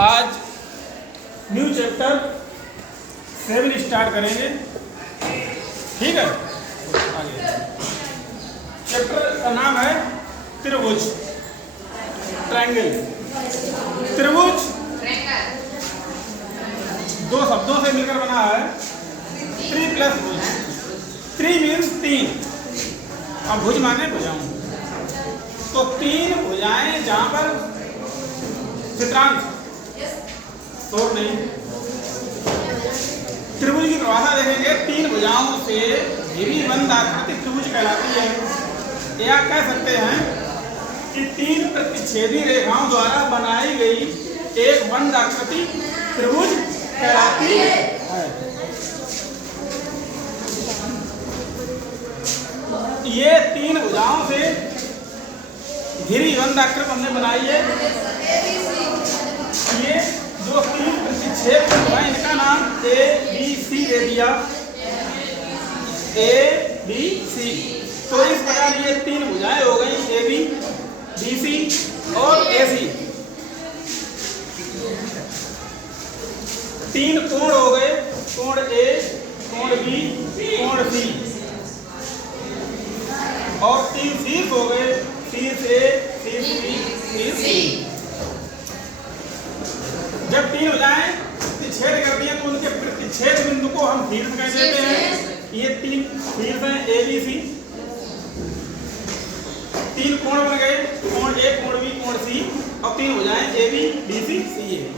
आज new chapter 7 start करेंगे। ठीक है, आगे चैप्टर का नाम है त्रिभुज, ट्रायंगल। त्रिभुज दो शब्दों से मिलकर बना है, त्रि प्लस भुज। त्रि मीन्स तीन और भुज माने भुजाओं। तो तीन भुजाएं जहां पर चित्रांश तोड़ नहीं। त्रिभुज की परिभाषा देखेंगे, तीन भुजाओं से घिरी बंद आकृति त्रिभुज कहलाती है। या कह सकते हैं कि तीन प्रतिच्छेदी रेखाओं द्वारा बनाई गई एक बंद आकृति त्रिभुज कहलाती है। ये तीन भुजाओं से घिरी बंद आकृति हमने बनाई है। ये जो तीन प्रतिच्छेद बिंदु हैं, इनका नाम ए बी सी दे दिया, ए बी सी। तो इस प्रकार ये तीन भुजाएं हो गई, ए बी, बी सी और ए सी। तीन कोण हो गए, कोण ए, कोण बी, कोण सी। और तीन शीर्ष हो गए, शीर्ष ए, शीर्ष बी, शीर्ष सी। जब तीन भुजाएं प्रतिच्छेद करती हैं तो उनके प्रतिच्छेद बिंदु को हम शीर्ष कह देते हैं। ये तीन शीर्ष हैं, ए बी सी। तीन कोण बन गए, कोण ए, कोण बी, कोण सी। और तीन भुजाएं ए बी, बी सी, सी है।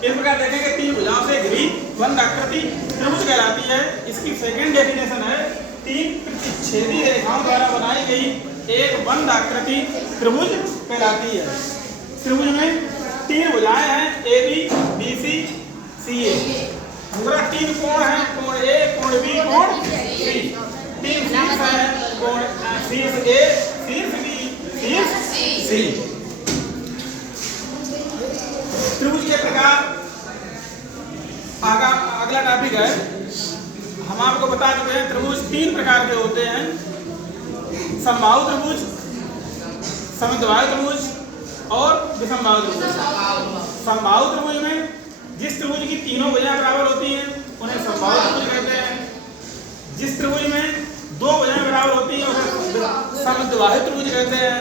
इस प्रकार देखेंगे तीन भुजाओं से घिरी बंद आकृति त्रिभुज कहलाती है। इसकी सेकंड डेफिनेशन है, तीन प्रतिच्छेदी रेखाओं द्वारा बनाई गई एक बंद आकृति त्रिभुज कहलाती है। त्रिभुज में तीन भुजाएं हैं, ए बी, बी सी, सी ए। दूसरा तीन कोण हैं, कोण ए, कोण बी, कोण सी। तीन शीर्ष हैं, कोण शीर्ष ए, शीर्ष बी, शीर्ष सी। त्रिभुज के प्रकार अगला टॉपिक है। हम आपको बता चुके हैं त्रिभुज तीन प्रकार के होते हैं, समबाहु त्रिभुज, समद्विबाहु त्रिभुज और विषमबाहु त्रिभुज। समबाहु त्रिभुज में जिस त्रिभुज की तीनों भुजाएं बराबर होती हैं उन्हें समबाहु त्रिभुज कहते हैं। जिस त्रिभुज में दो भुजाएं बराबर होती हैं उसे समद्विबाहु त्रिभुज कहते हैं।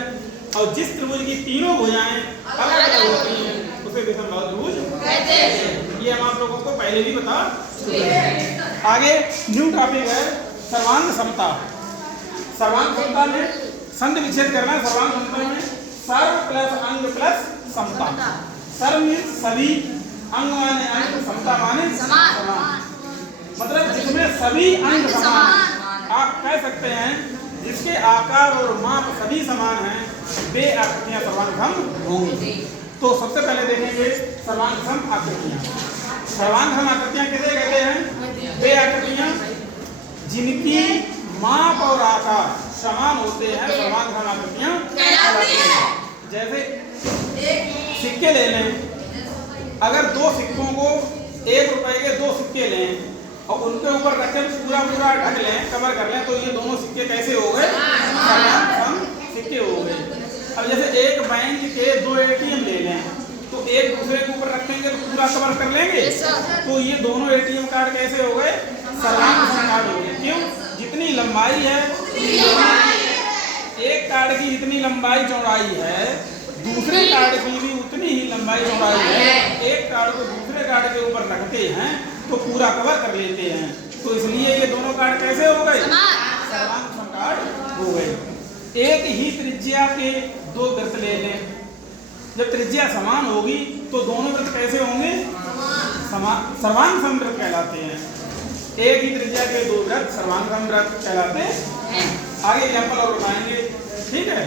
और जिस त्रिभुज की तीनों भुजाएं अलग अलग होती हैं उसे विषमबाहु त्रिभुज कहते हैं। ये हम आप लोगों को पहले भी बता चुके हैं। आगे न्यू टॉपिक है सर्वांग समता। सर्वांग समता में संधि विच्छेद करना। सर्वांग समता में सर्व प्लस अंग प्लस समता। सर्व मीन्स सभी, अंग माने अंग, समता माने समान। मतलब जिसमें सभी अंग समान। आप कह सकते हैं जिसके आकार और माप सभी समान हैं वे आकृतियां सर्वांगसम होंगी। तो सबसे पहले देखेंगे सर्वांगसम आकृतियां। सर्वांगसम आकृतियां किसे कहते हैं? वे आकृतियां जिनकी माप और आकार समान होते हैं सर्वांगसम आकृतियां कहलाती हैं। जैसे सिक्के ले लें, अगर दो सिक्कों को 1 रुपए के दो सिक्के लें और उनके ऊपर रखकर पूरा ढक लें, कवर कर लें, तो ये दोनों सिक्के कैसे हो गए? सर्वांगसम सिक्के हो गए। अब जैसे एक बैंक के दो एटीएम ले लें तो एक दूसरे के ऊपर रखेंगे तो पूरा कवर कर लेंगे, तो ये दोनों एटीएम कार्ड कैसे हो गए? सर्वांगसम कार्ड हो गए। क्यों? जितनी लंबाई है, एक कार्ड की जितनी लंबाई चौड़ाई है दूसरे कार्ड की भी उतनी ही लंबाई चौड़ाई है। एक कार्ड को दूसरे कार्ड के ऊपर रखते हैं तो पूरा कवर कर लेते हैं, तो इसलिए ये दोनों कार्ड कैसे हो गए? सर्वांगसम कार्ड हो गए। एक ही त्रिज्या के दो वृत्त ले लें, जब त्रिज्या समान होगी तो दोनों वृत्त कैसे होंगे? सर्वांगसम वृत्त कहलाते हैं। एक ही त्रिज्या के दो वृत्त सर्वांगसम वृत्त कहलाते हैं। आगे एग्जाम्पल और बताएंगे। ठीक है।